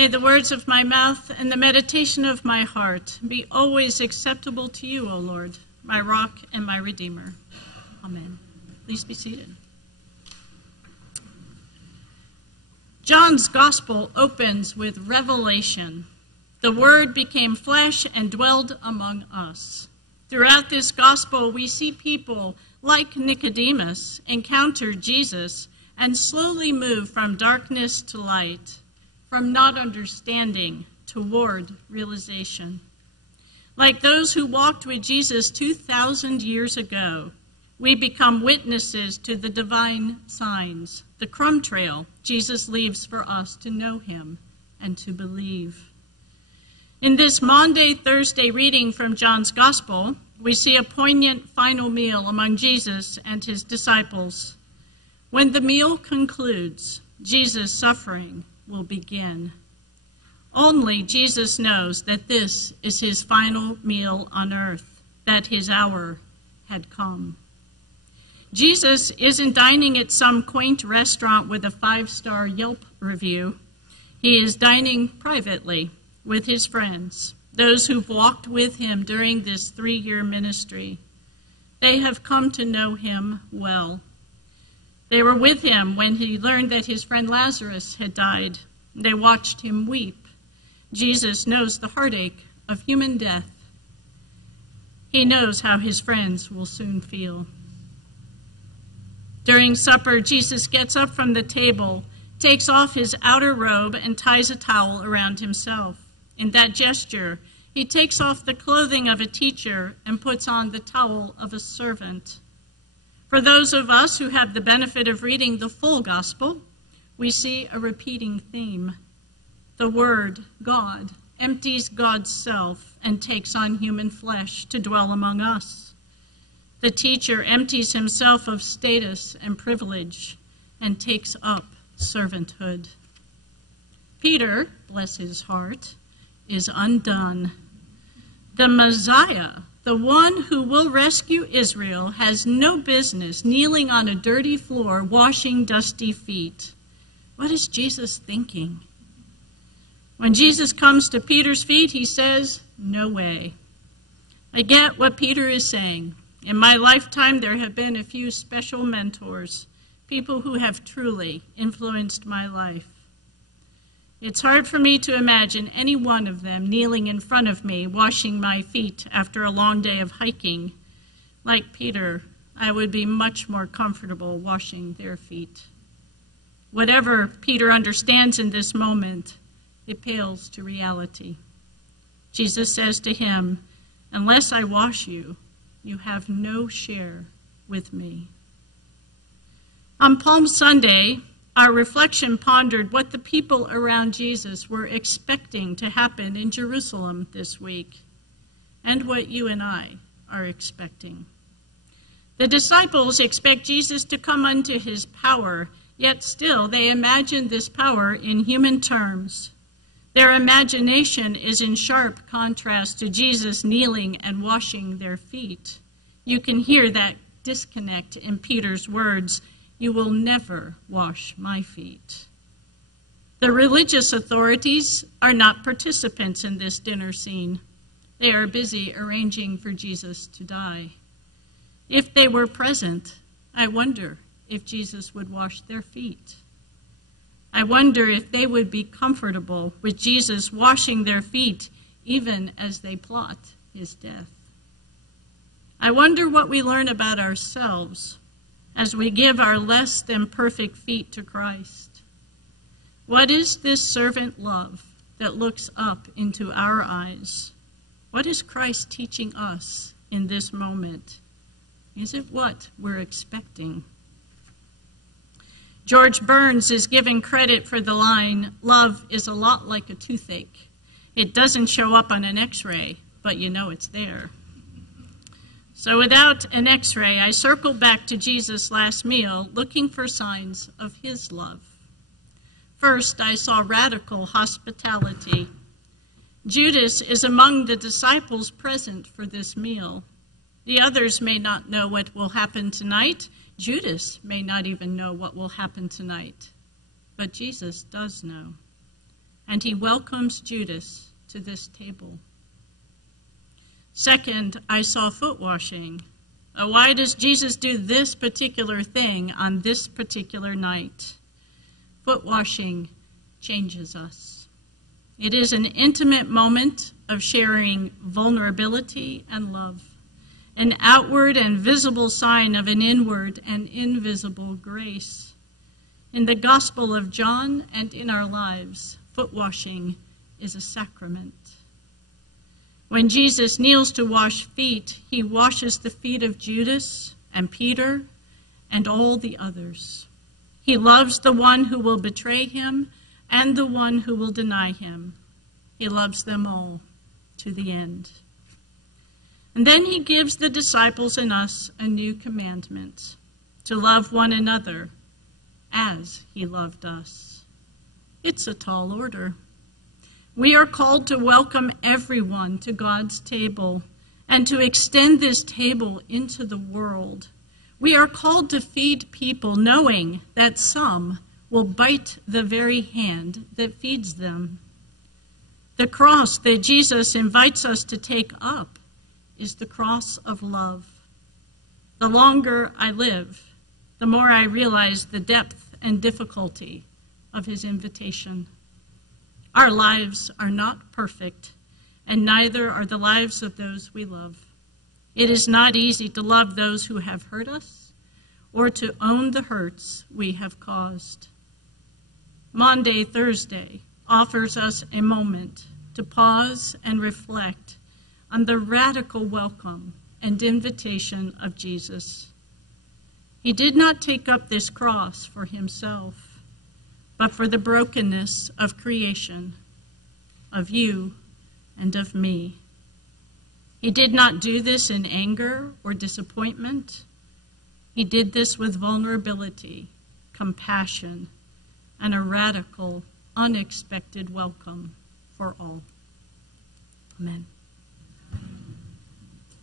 May the words of my mouth and the meditation of my heart be always acceptable to you, O Lord, my rock and my redeemer. Amen. Please be seated. John's gospel opens with revelation. The word became flesh and dwelled among us. Throughout this gospel, we see people like Nicodemus encounter Jesus and slowly move from darkness to light, from not understanding toward realization. Like those who walked with Jesus 2,000 years ago, we become witnesses to the divine signs, the crumb trail Jesus leaves for us to know him and to believe. In this Maundy Thursday reading from John's Gospel, we see a poignant final meal among Jesus and his disciples. When the meal concludes, Jesus' suffering will begin. Only Jesus knows that this is his final meal on earth, that his hour had come. Jesus isn't dining at some quaint restaurant with a 5-star Yelp review. He is dining privately with his friends, those who've walked with him during this 3-year ministry. They have come to know him well. They were with him when he learned that his friend Lazarus had died. They watched him weep. Jesus knows the heartache of human death. He knows how his friends will soon feel. During supper, Jesus gets up from the table, takes off his outer robe, and ties a towel around himself. In that gesture, he takes off the clothing of a teacher and puts on the towel of a servant. For those of us who have the benefit of reading the full gospel, we see a repeating theme. The Word, God, empties God's self and takes on human flesh to dwell among us. The teacher empties himself of status and privilege and takes up servanthood. Peter, bless his heart, is undone. The Messiah, the one who will rescue Israel, has no business kneeling on a dirty floor washing dusty feet. What is Jesus thinking? When Jesus comes to Peter's feet, he says, "No way." I get what Peter is saying. In my lifetime, there have been a few special mentors, people who have truly influenced my life. It's hard for me to imagine any one of them kneeling in front of me, washing my feet after a long day of hiking. Like Peter, I would be much more comfortable washing their feet. Whatever Peter understands in this moment, it pales to reality. Jesus says to him, "Unless I wash you, you have no share with me." On Palm Sunday, our reflection pondered what the people around Jesus were expecting to happen in Jerusalem this week, and what you and I are expecting. The disciples expect Jesus to come unto his power, yet still they imagine this power in human terms. Their imagination is in sharp contrast to Jesus kneeling and washing their feet. You can hear that disconnect in Peter's words, "You will never wash my feet." The religious authorities are not participants in this dinner scene. They are busy arranging for Jesus to die. If they were present, I wonder if Jesus would wash their feet. I wonder if they would be comfortable with Jesus washing their feet even as they plot his death. I wonder what we learn about ourselves as we give our less than perfect feet to Christ. What is this servant love that looks up into our eyes? What is Christ teaching us in this moment? Is it what we're expecting? George Burns is given credit for the line, "Love is a lot like a toothache. It doesn't show up on an x-ray, but you know it's there." So without an x-ray, I circled back to Jesus' last meal, looking for signs of his love. First, I saw radical hospitality. Judas is among the disciples present for this meal. The others may not know what will happen tonight. Judas may not even know what will happen tonight. But Jesus does know. and he welcomes Judas to this table. Second, I saw foot washing. Why does Jesus do this particular thing on this particular night? Foot washing changes us. It is an intimate moment of sharing vulnerability and love, an outward and visible sign of an inward and invisible grace. In the Gospel of John and in our lives, foot washing is a sacrament. When Jesus kneels to wash feet, he washes the feet of Judas and Peter and all the others. He loves the one who will betray him and the one who will deny him. He loves them all to the end. And then he gives the disciples and us a new commandment, to love one another as he loved us. It's a tall order. We are called to welcome everyone to God's table and to extend this table into the world. We are called to feed people knowing that some will bite the very hand that feeds them. The cross that Jesus invites us to take up is the cross of love. The longer I live, the more I realize the depth and difficulty of his invitation. Our lives are not perfect, and neither are the lives of those we love. It is not easy to love those who have hurt us or to own the hurts we have caused. Maundy Thursday offers us a moment to pause and reflect on the radical welcome and invitation of Jesus. He did not take up this cross for himself, but for the brokenness of creation, of you and of me. He did not do this in anger or disappointment. He did this with vulnerability, compassion, and a radical, unexpected welcome for all. Amen.